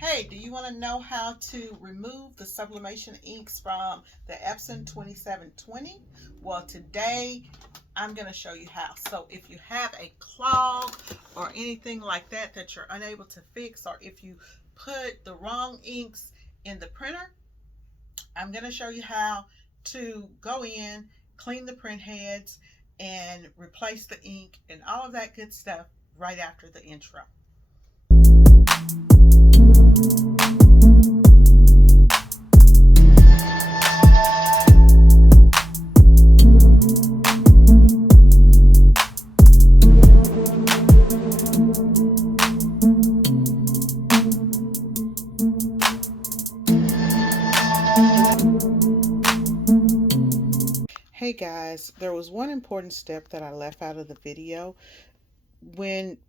Hey, do you want to know how to remove the sublimation inks from the Epson 2720? Well, today I'm going to show you how. So if you have a clog or anything like that that you're unable to fix, or if you put the wrong inks in the printer, I'm going to show you how to go in, clean the print heads, and replace the ink and all of that good stuff right after the intro. Hey guys, there was one important step that I left out of the video.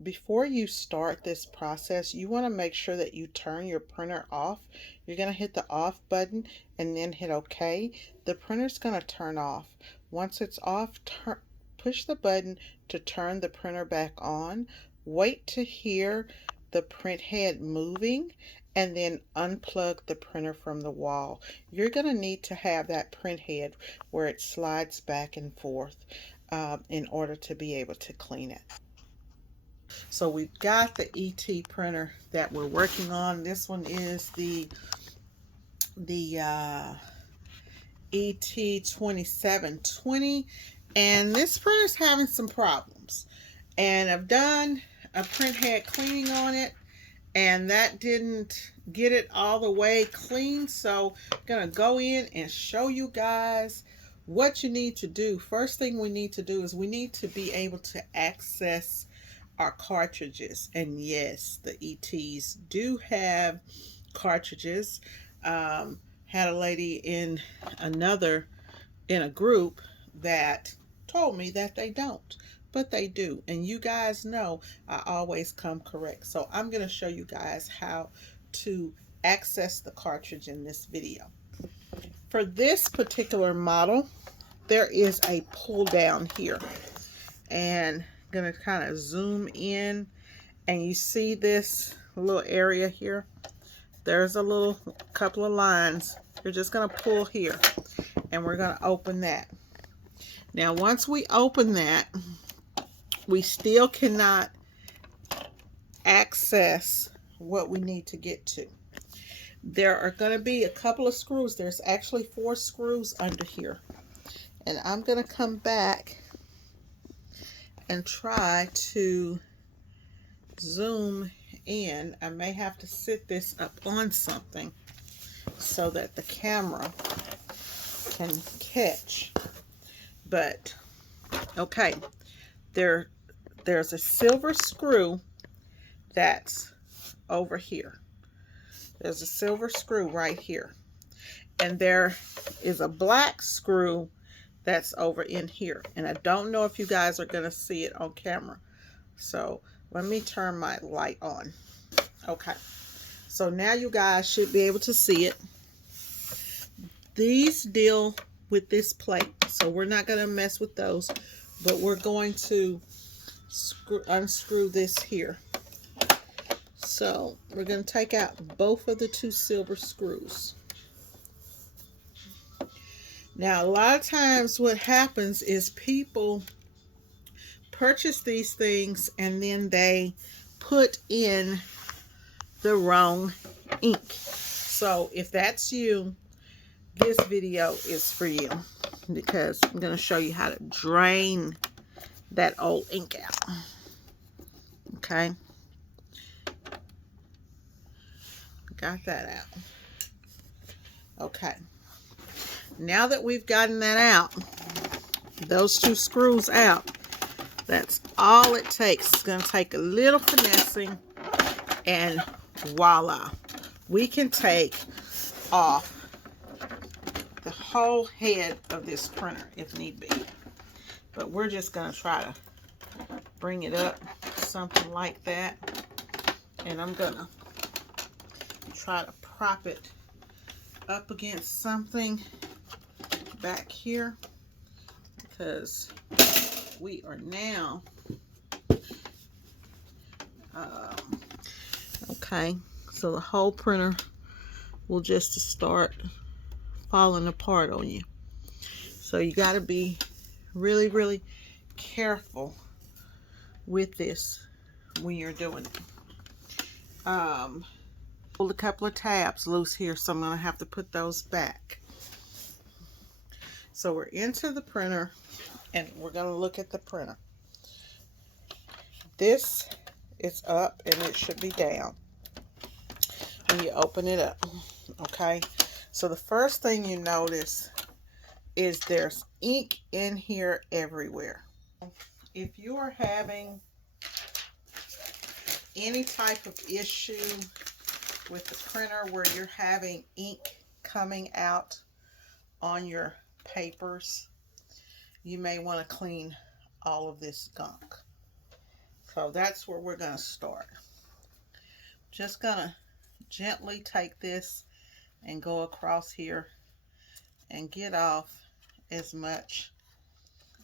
Before you start this process, you want to make sure that you turn your printer off. You're going to hit the off button and then hit OK. The printer's going to turn off. Once it's off, push the button to turn the printer back on. Wait to hear the print head moving, and then unplug the printer from the wall. You're going to need to have that print head where it slides back and forth in order to be able to clean it. So we've got the ET printer that we're working on. This one is the ET-2720, and this printer is having some problems. And I've done a print head cleaning on it, and that didn't get it all the way clean. So I'm gonna go in and show you guys what you need to do. First thing we need to do is we need to be able to access our cartridges. And yes, the ETs do have cartridges. Had a lady in a group that told me that they don't, but they do. And you guys know I always come correct. So I'm going to show you guys how to access the cartridge in this video. For this particular model, there is a pull down here, and I'm going to kind of zoom in, and you see this little area here. There's a couple of lines. You're just going to pull here, and we're going to open that. Now once we open that, we still cannot access what we need to get to. There are going to be a couple of screws. There's actually 4 screws under here. And I'm going to come back and try to zoom in. I may have to sit this up on something so that the camera can catch. But okay, there's a silver screw that's over here. There's a silver screw right here, and there is a black screw that's over in here, and I don't know if you guys are going to see it on camera. So let me turn my light on. Okay, so now you guys should be able to see it. These deal with this plate, so we're not going to mess with those, but we're going to unscrew this here. So we're going to take out both of the 2 silver screws. Now a lot of times what happens is people purchase these things and then they put in the wrong ink. So if that's you, this video is for you, because I'm going to show you how to drain that old ink out. Okay, got that out. Okay, now that we've gotten that out, those 2 screws out, that's all it takes. It's going to take a little finessing, and voila, we can take off the whole head of this printer if need be. But we're just going to try to bring it up, something like that, and I'm going to try to prop it up against something back here, because we are now okay, So the whole printer will just start falling apart on you. So you got to be really, really careful with this when you're doing it. Pulled a couple of tabs loose here, so I'm going to have to put those back. So we're into the printer, and we're going to look at the printer. This is up, and it should be down when you open it up. Okay, so the first thing you notice is there's ink in here everywhere. If you are having any type of issue with the printer where you're having ink coming out on your papers, you may want to clean all of this gunk. So that's where we're going to start. Just going to gently take this and go across here and get off as much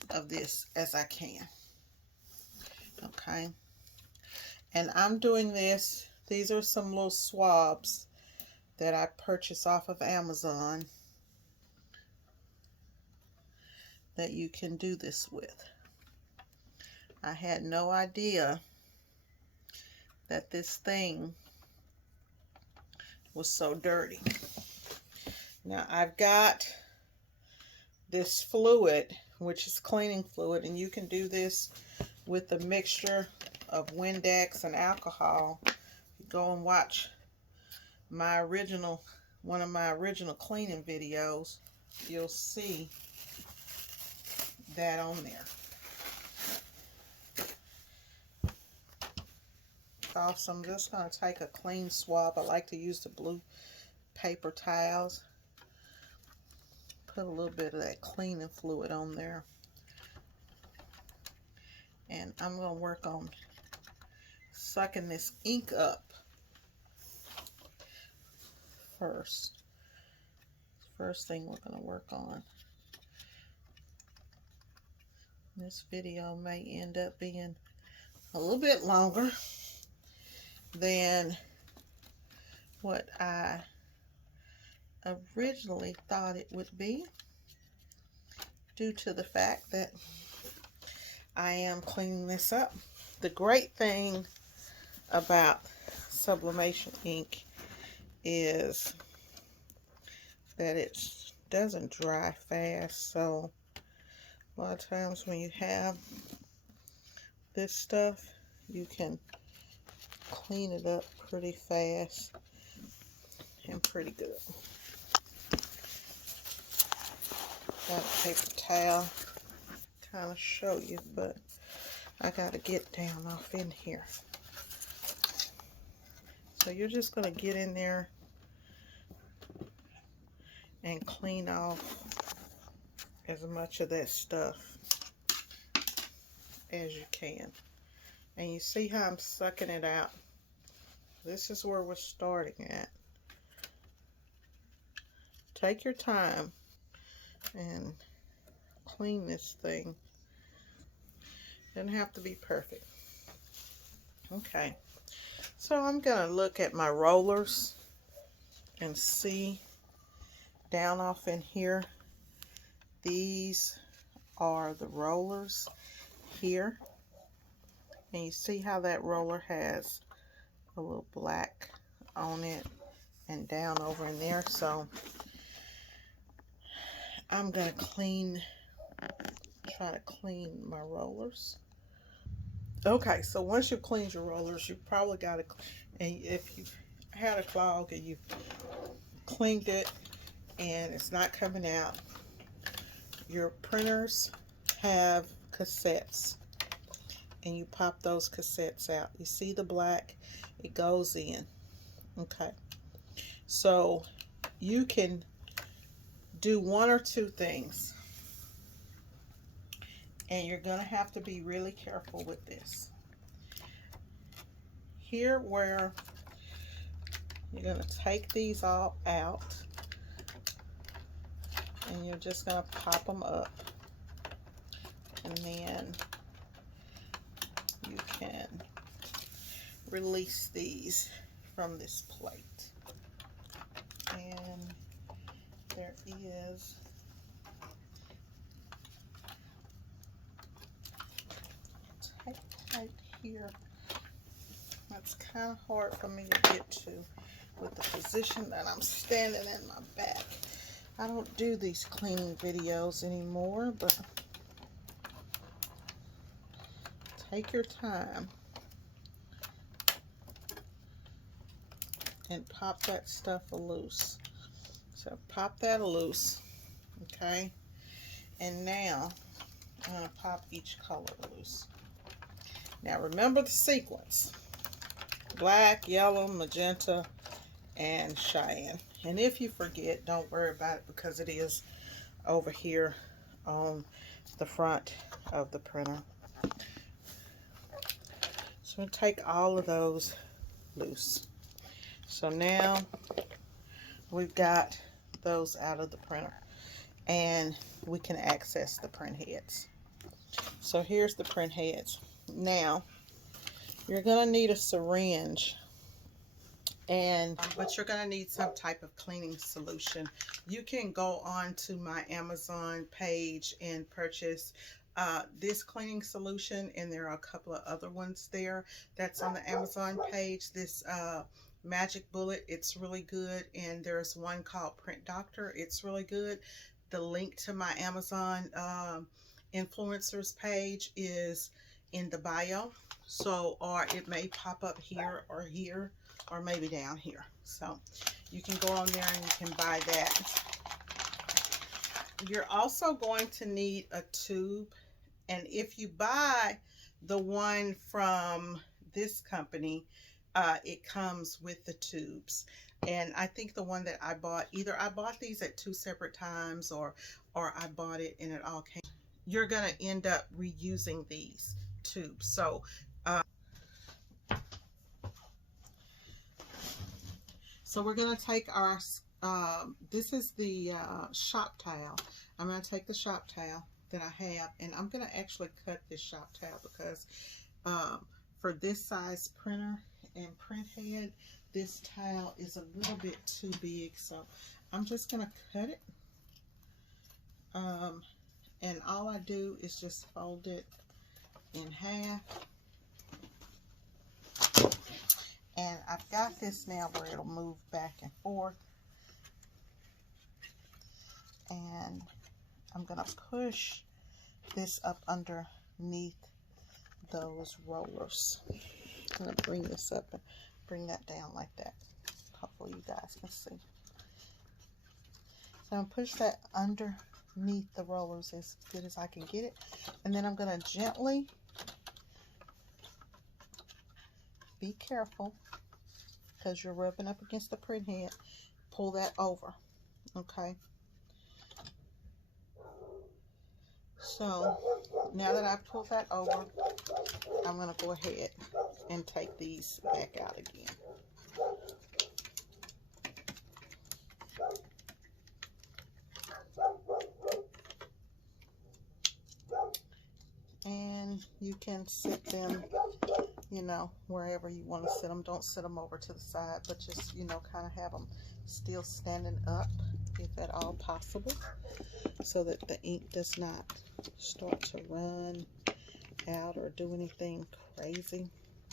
of this as I can. Okay, and I'm doing this. These are some little swabs that I purchased off of Amazon that you can do this with. I had no idea that this thing was so dirty. Now I've got this fluid, which is cleaning fluid, and you can do this with a mixture of Windex and alcohol. Go and watch my original, one of my original cleaning videos. You'll see that on there. So I'm just going to take a clean swab. I like to use the blue paper towels. Put a little bit of that cleaning fluid on there. And I'm going to work on sucking this ink up first. First thing we're going to work on. This video may end up being a little bit longer than what I originally thought it would be, due to the fact that I am cleaning this up. The great thing about sublimation ink is that it doesn't dry fast, so a lot of times when you have this stuff, you can clean it up pretty fast and pretty good. Got a paper towel kind of show you, but I got to get down off in here. So you're just going to get in there and clean off as much of that stuff as you can. And you see how I'm sucking it out? This is where we're starting at. Take your time and clean this thing. Doesn't have to be perfect. Okay, so I'm gonna look at my rollers and see down off in here. These are the rollers here, and you see how that roller has a little black on it and down over in there. So I'm gonna try to clean my rollers. Okay, so once you've cleaned your rollers, you probably got to, and if you've had a clog and you've cleaned it and it's not coming out, your printers have cassettes, and you pop those cassettes out. You see the black, it goes in. Okay, so you can do one or two things, and you're going to have to be really careful with this. Here where you're going to take these all out, and you're just going to pop them up, and then you can release these from this plate. And there is tape here. That's kind of hard for me to get to with the position that I'm standing in my back. I don't do these cleaning videos anymore, but take your time and pop that stuff loose. So pop that loose, okay? And now I'm going to pop each color loose. Now remember the sequence: black, yellow, magenta, and cyan. And if you forget, don't worry about it, because it is over here on the front of the printer. So I'm going to take all of those loose. So now we've got those out of the printer, and we can access the print heads. So here's the print heads. Now you're going to need a syringe, but you're going to need some type of cleaning solution. You can go on to my Amazon page and purchase this cleaning solution, and there are a couple of other ones there that's on the Amazon page. This Magic Bullet, it's really good, and there's one called Print Doctor, it's really good. The link to my Amazon influencers page is in the bio, so, or it may pop up here, or maybe down here. So you can go on there and you can buy that. You're also going to need a tube, and if you buy the one from this company, it comes with the tubes. And I think the one that I bought, either I bought these at 2 separate times, or I bought it and it all came. You're going to end up reusing these tubes. So we're going to take our, this is the shop towel. I'm going to take the shop towel that I have, and I'm going to actually cut this shop towel, because for this size printer and Printhead, this towel is a little bit too big. So I'm just going to cut it. And all I do is just fold it in half. And I've got this now where it'll move back and forth. And I'm going to push this up underneath those rollers. I'm going to bring this up and bring that down like that. Hopefully you guys can see. So I'm going to push that underneath the rollers as good as I can get it. And then I'm going to gently, be careful, because you're rubbing up against the print head, pull that over, okay? So now that I've pulled that over, I'm going to go ahead and take these back out again. And you can sit them, you know, wherever you want to sit them. Don't sit them over to the side, but just, you know, kind of have them still standing up, if at all possible, so that the ink does not start to run out or do anything crazy.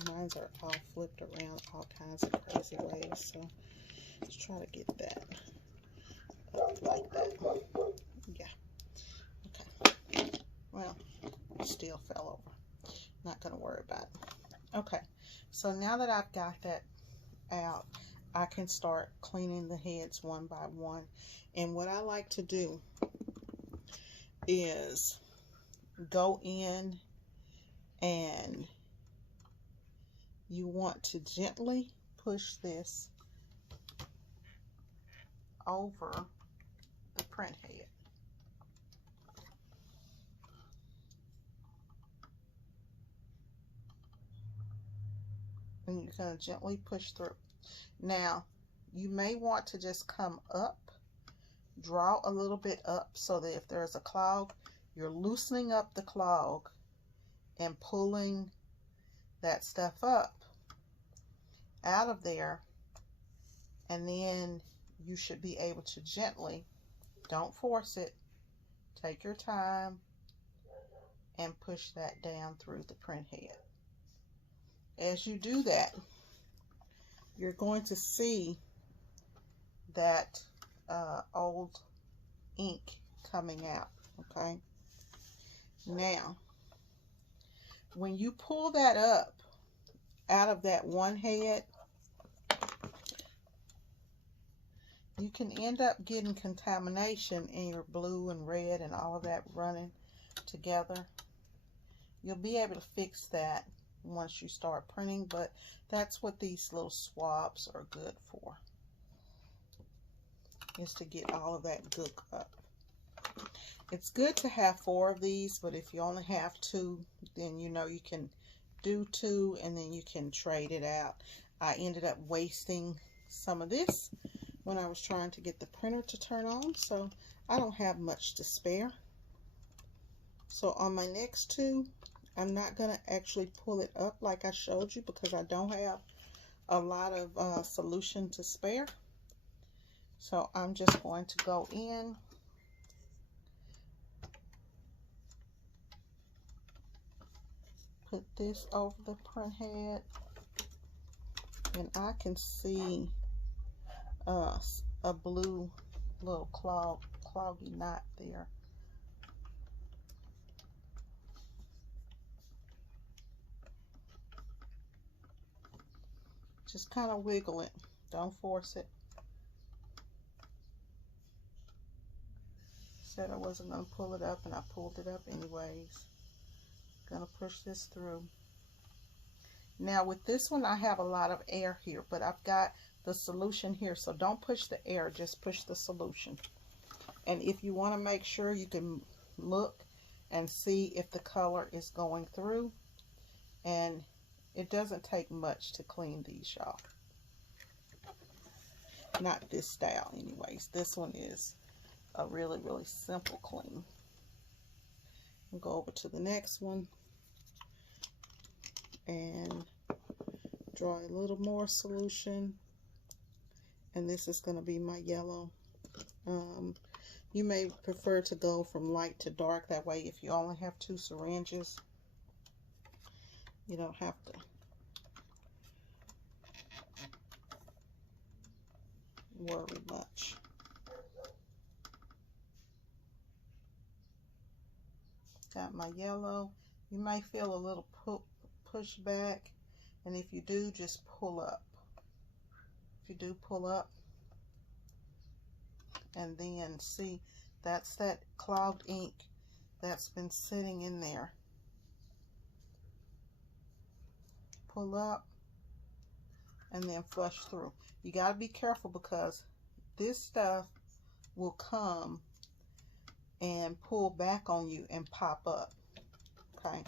Mine are all flipped around all kinds of crazy ways, so let's try to get that up like that. Yeah. Okay. Well, it still fell over. Not going to worry about it. Okay. So now that I've got that out, I can start cleaning the heads one by one. And what I like to do is go in, and you want to gently push this over the print head. And you're going to gently push through. Now, you may want to just come up, draw a little bit up, so that if there's a clog, you're loosening up the clog and pulling that stuff up out of there And then you should be able to gently, don't force it, take your time and push that down through the print head. As you do that, you're going to see that old ink coming out, okay? Now, when you pull that up out of that one head, you can end up getting contamination in your blue and red and all of that running together. You'll be able to fix that once you start printing, but that's what these little swabs are good for, is to get all of that gook up. It's good to have 4 of these, but if you only have 2, then you know you can do 2 and then you can trade it out. I ended up wasting some of this when I was trying to get the printer to turn on, so I don't have much to spare. So on my next 2, I'm not going to actually pull it up like I showed you because I don't have a lot of solution to spare. So I'm just going to go in, put this over the print head, and I can see a blue little cloggy knot there. Just kind of wiggle it, don't force it. Said I wasn't going to pull it up, and I pulled it up anyways. Gonna push this through. Now with this one, I have a lot of air here, but I've got the solution here, so don't push the air, just push the solution. And if you want to make sure, you can look and see if the color is going through, and it doesn't take much to clean these, y'all. Not this style anyways. This one is a really simple clean. We'll go over to the next one and draw a little more solution, and this is going to be my yellow. You may prefer to go from light to dark, that way if you only have 2 syringes you don't have to worry much. Got my yellow. You may feel a little push back, and if you do, just pull up. If you do, pull up, and then see, that's that clogged ink that's been sitting in there. Pull up and then flush through. You got to be careful because this stuff will come and pull back on you and pop up. Okay,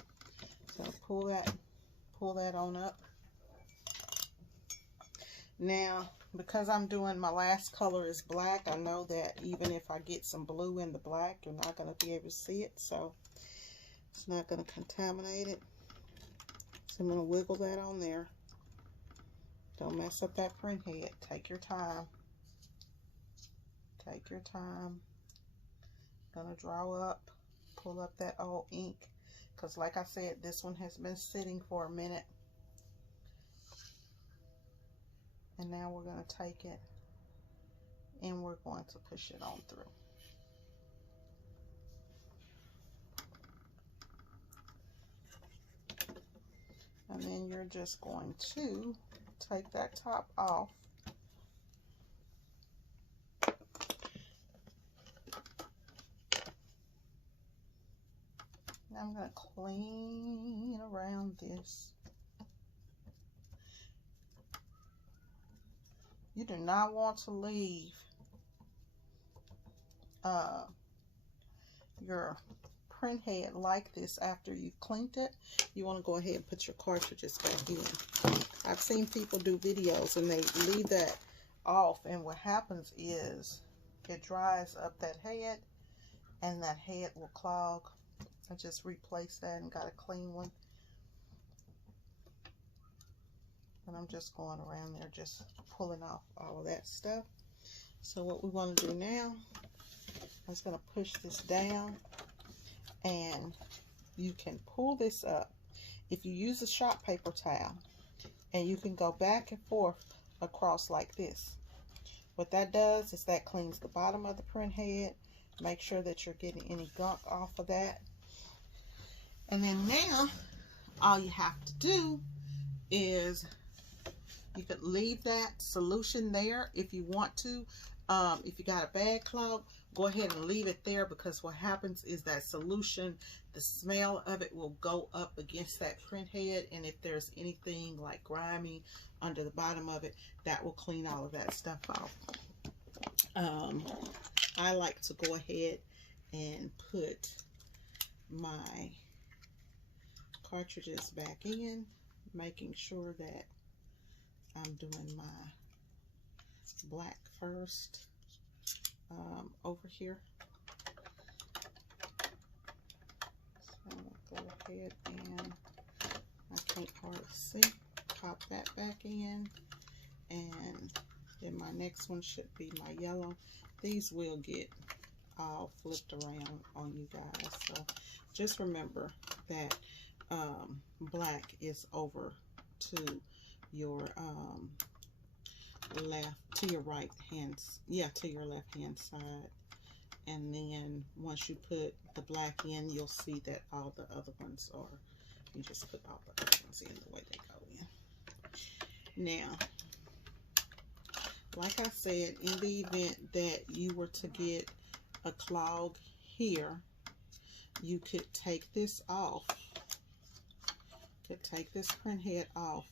so pull that on up. Now, because I'm doing, my last color is black, I know that even if I get some blue in the black, you're not going to be able to see it, so it's not going to contaminate it. So I'm going to wiggle that on there. Don't mess up that print head. Take your time. Take your time. Gonna draw up, pull up that old ink, because like I said, this one has been sitting for a minute. And now we're going to take it and we're going to push it on through. And then you're just going to take that top off. Now I'm going to clean around this. You do not want to leave your print head like this after you've cleaned it. You want to go ahead and put your cartridges back in. I've seen people do videos and they leave that off, and what happens is it dries up that head and that head will clog. I just replaced that and got a clean one. And I'm just going around there, just pulling off all of that stuff. So what we want to do now, I'm just going to push this down, and you can pull this up. If you use a shop paper towel, and you can go back and forth across like this. What that does is that cleans the bottom of the print head. Make sure that you're getting any gunk off of that. And then now, all you have to do is you could leave that solution there if you want to. If you got a bad cloud, go ahead and leave it there, because what happens is that solution, the smell of it will go up against that print head, and if there's anything like grimy under the bottom of it, that will clean all of that stuff off. I like to go ahead and put my cartridges back in, making sure that I'm doing my black first over here. So I'm going to go ahead and, I can't hardly see, pop that back in, and then my next one should be my yellow. These will get all flipped around on you guys, so just remember that black is over to your left, to your right hand, to your left hand side. And then once you put the black in, you'll see that all the other ones are, you just put all the other ones in the way they go in. Now, like I said, in the event that you were to get a clog here, you could take this off, take this print head off,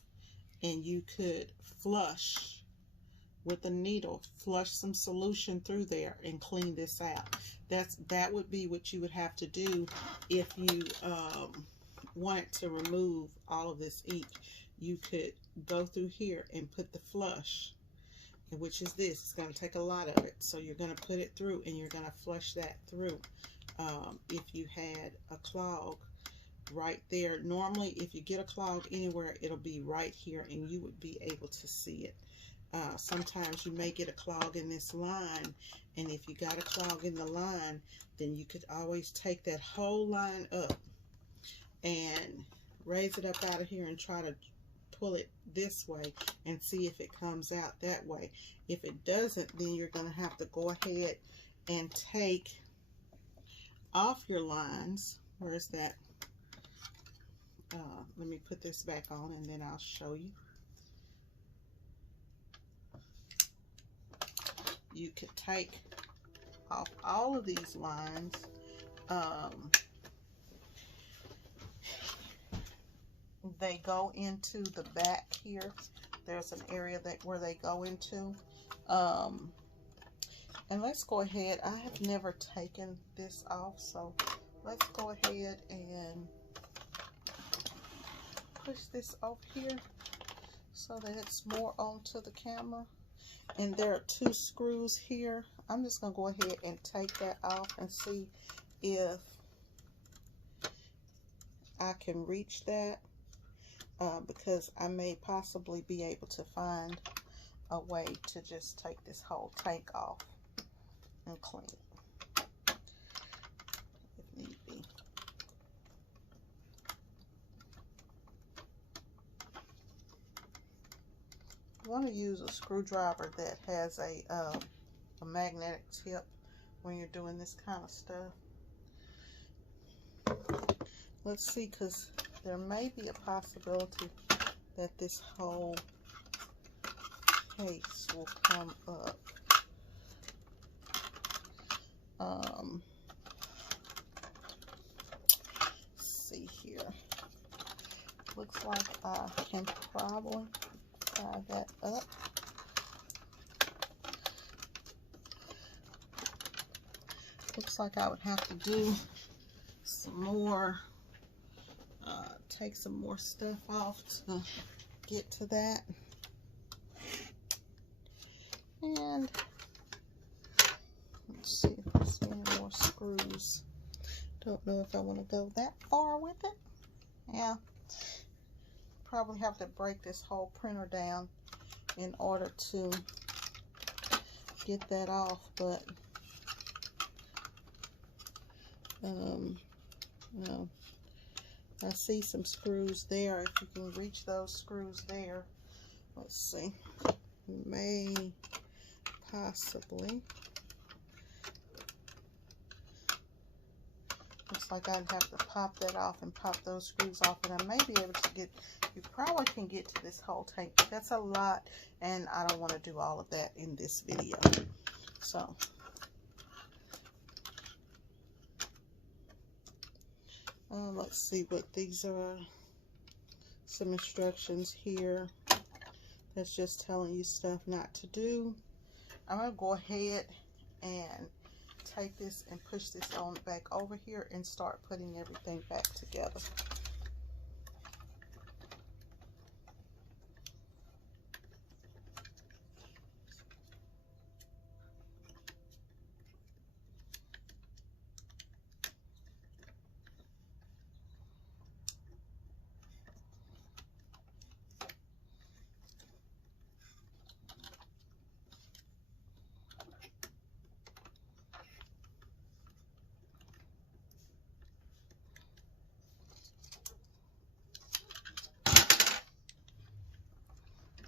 and you could flush with a needle, flush some solution through there and clean this out. That would be what you would have to do if you wanted to remove all of this ink. You could go through here and put the flush, which is this. It's going to take a lot of it, so you're going to put it through and you're going to flush that through. If you had a clog right there, normally if you get a clog anywhere, it'll be right here and you would be able to see it. Sometimes you may get a clog in this line, and if you got a clog in the line, then you could always take that whole line up and raise it up out of here and try to pull it this way and see if it comes out that way. If it doesn't, then you're going to have to go ahead and take off your lines. Where's that? Let me put this back on and then I'll show you. You could take off all of these lines. They go into the back here. There's an area where they go into. And let's go ahead. I have never taken this off, so let's go ahead and push this over here so that it's more onto the camera. And there are 2 screws here. I'm just going to go ahead and take that off and see if I can reach that, because I may possibly be able to find a way to just take this whole tank off and clean it if need be. You want to use a screwdriver that has a magnetic tip when you're doing this kind of stuff. Let's see, because there may be a possibility that this whole case will come up. Let's see here. Looks like I can probably tie that up. Looks like I would have to do some more, take some more stuff off to get to that. And let's see if there's any more screws. Don't know if I want to go that far with it. Yeah, probably have to break this whole printer down in order to get that off, but no. I see some screws there. If you can reach those screws there, let's see, may possibly. Looks like I'd have to pop that off and pop those screws off, and I may be able to get, you probably can get to this whole tape. That's a lot, and I don't want to do all of that in this video. So let's see what these are. Some instructions here that's just telling you stuff not to do. I'm going to go ahead and take this and push this on back over here and start putting everything back together.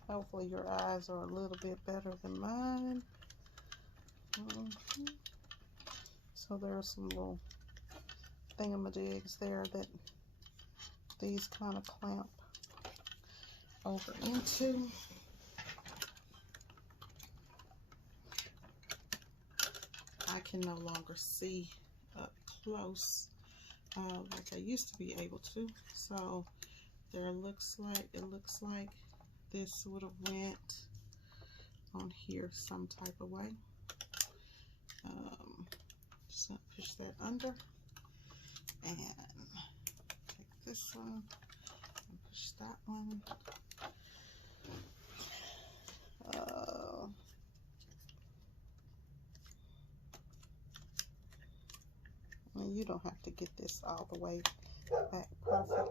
Hopefully your eyes are a little bit better than mine. So there are some little thingamadigs there that these kind of clamp over into. I can no longer see up close like I used to be able to. So there looks like, it looks like this would have went on here some type of way. Just gonna push that under and take this one and push that one. And you don't have to get this all the way back perfect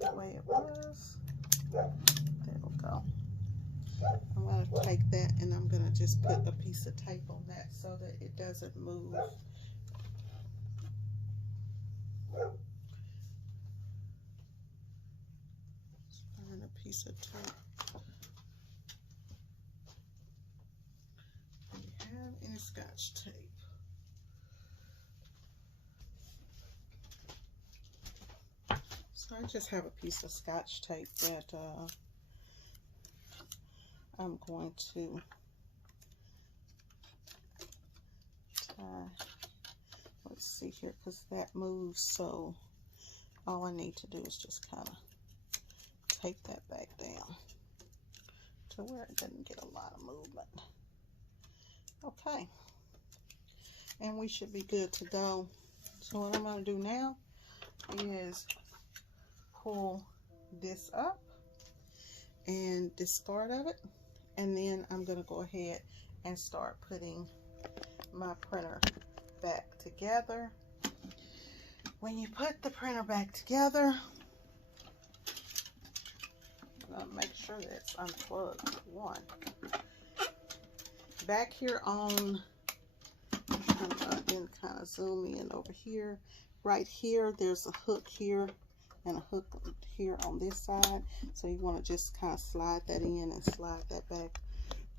the way it was. There we go. I'm going to take that and I'm going to just put a piece of tape on that so that it doesn't move. Just find a piece of tape. Do you have any Scotch tape? So I just have a piece of Scotch tape that I'm going to tie. Let's see here, because that moves, so all I need to do is just kind of take that back down to where it doesn't get a lot of movement. Okay, and we should be good to go. So what I'm going to do now is pull this up and discard of it, and then I'm going to go ahead and start putting my printer back together. When you put the printer back together, I'm going to make sure that it's unplugged. One, back here on, I'm going to kind of zoom in over here. Right here, there's a hook here and a hook here on this side, so you want to just kind of slide that in and slide that back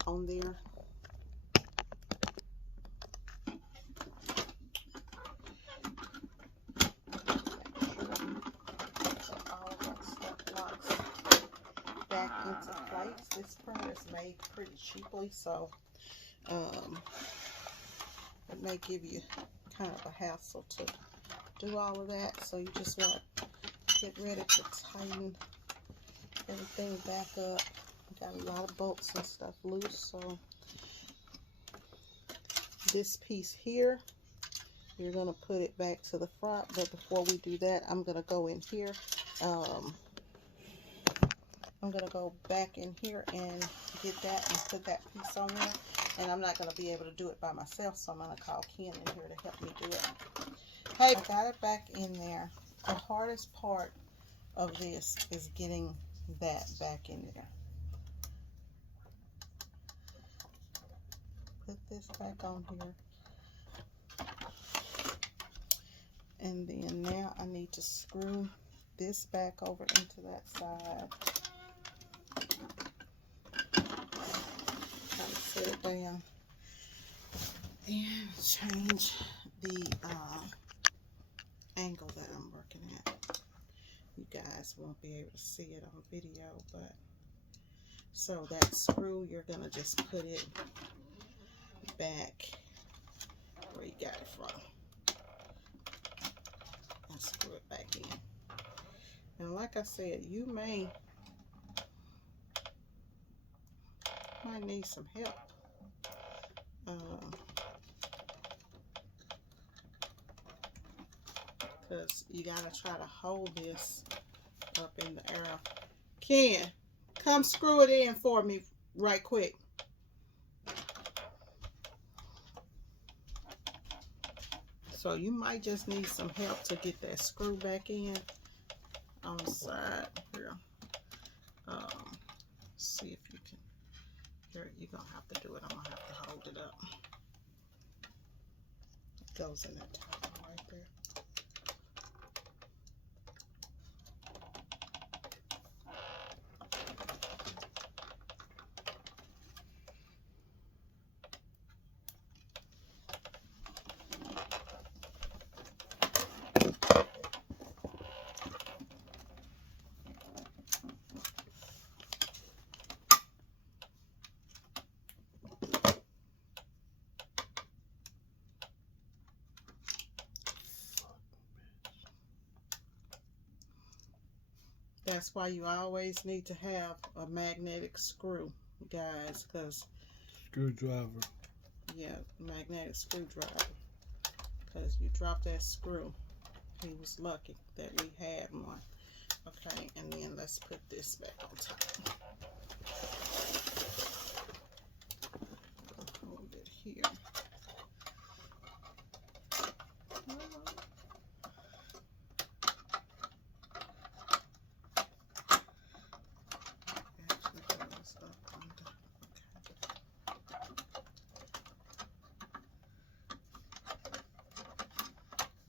on there. So all of that stuff locks back into place. This printer is made pretty cheaply, so it may give you kind of a hassle to do all of that, so you just want to get ready to tighten everything back up. Got a lot of bolts and stuff loose, so this piece here, you're going to put it back to the front, but before we do that, I'm going to go in here. I'm going to go back in here and get that and put that piece on there, and I'm not going to be able to do it by myself, so I'm going to call Ken in here to help me do it. Hey, I got it back in there, the hardest part of this is getting that back in there. Put this back on here. And then now I need to screw this back over into that side. Kind of set it down and change the angle that I'm working at. You guys won't be able to see it on video, but so that screw, you're gonna just put it back where you got it from and screw it back in. And like I said, you might need some help. Because you gotta try to hold this up in the air. Ken, come screw it in for me right quick. So you might just need some help to get that screw back in on the side here. See if you can. Here, you're gonna have to do it. I'm gonna have to hold it up. It goes in that top right there. That's why you always need to have a magnetic screw, guys, because screwdriver. Yeah, magnetic screwdriver. Because you drop that screw. He was lucky that we had one. Okay, and then let's put this back on top. Hold it here.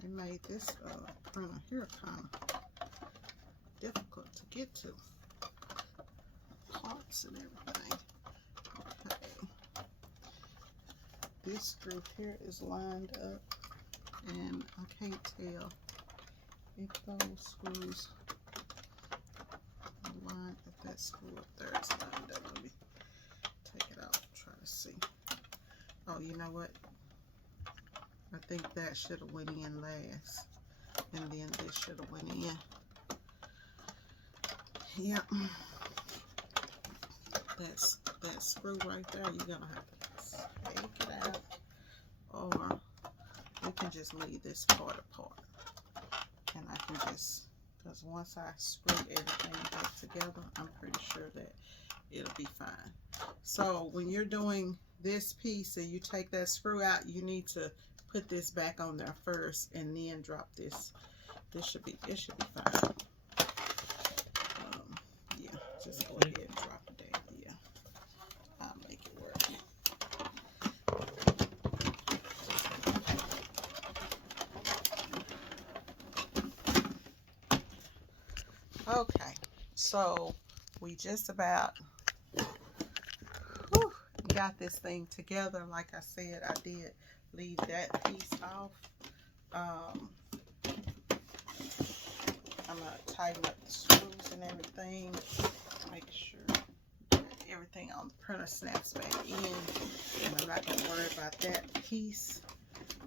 They made this printer here kind of difficult to get to. Parts and everything. Okay. This screw here is lined up, and I can't tell if those screws are lined, if that screw up there is lined up. Let me take it out and try to see. Oh, you know what? I think that should have went in last, and then this should have went in. Yep. That screw right there, you're gonna have to take it out, or we can just leave this part apart, and I can just, because once I screw everything back together, I'm pretty sure that it'll be fine. So when you're doing this piece and you take that screw out, you need to put this back on there first and then drop this. It should be fine. Yeah, just go ahead and drop it down. Yeah, I'll make it work. Okay, so we just about got this thing together. Like I said, I did leave that piece off. I'm gonna tighten up the screws and everything, make sure that everything on the printer snaps back in, and I'm not gonna worry about that piece.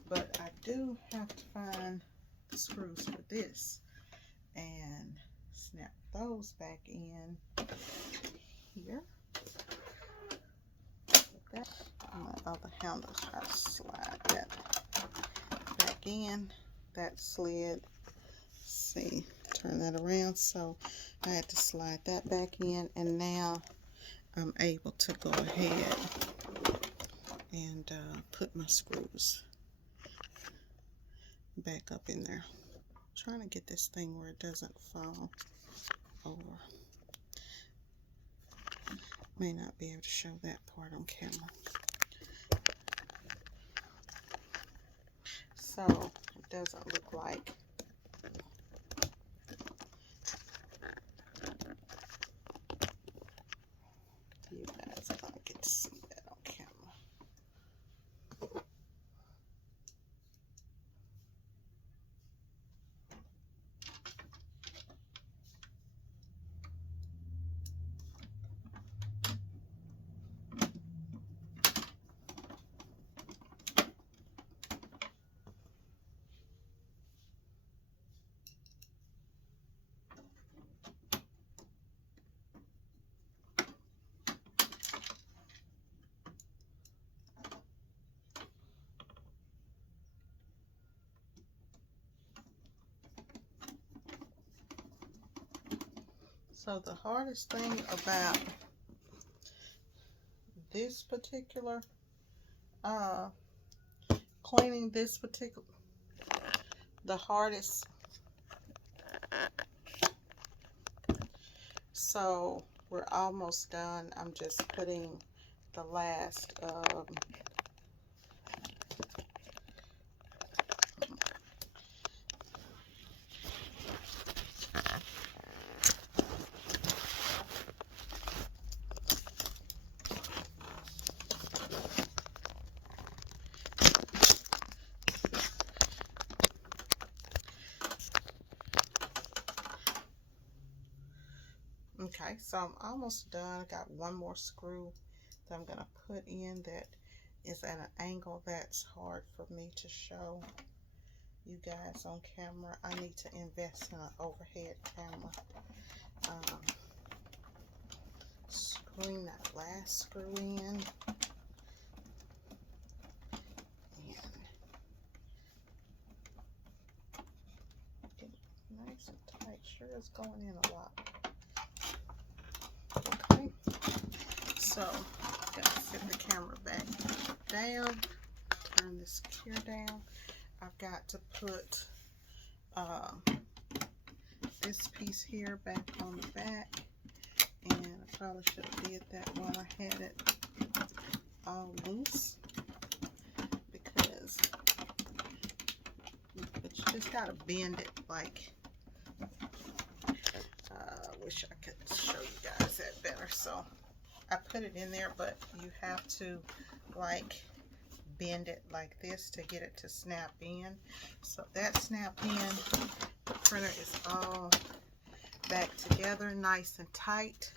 But I do have to find the screws for this and snap those back in here. That on the other handle, try to slide that back in. That slid. See, turn that around. So I had to slide that back in, and now I'm able to go ahead and put my screws back up in there. trying to get this thing where it doesn't fall over. May not be able to show that part on camera. So it doesn't look like you guys are gonna get to see that on camera. So the hardest thing about this particular cleaning this particular, the hardest, so we're almost done. I'm just putting the last okay, so I'm almost done. I got one more screw that I'm going to put in that is at an angle that's hard for me to show you guys on camera. I need to invest in an overhead camera. Screwing that last screw in. And get it nice and tight. Sure is going in a lot. Okay, so gotta set the camera back down, turn this gear down. I've got to put this piece here back on the back, and I probably should have did that while I had it all loose, because it's just gotta bend it like, I wish I could show you guys that better. So I put it in there, but you have to like bend it like this to get it to snap in. So that snapped in. The printer is all back together, nice and tight.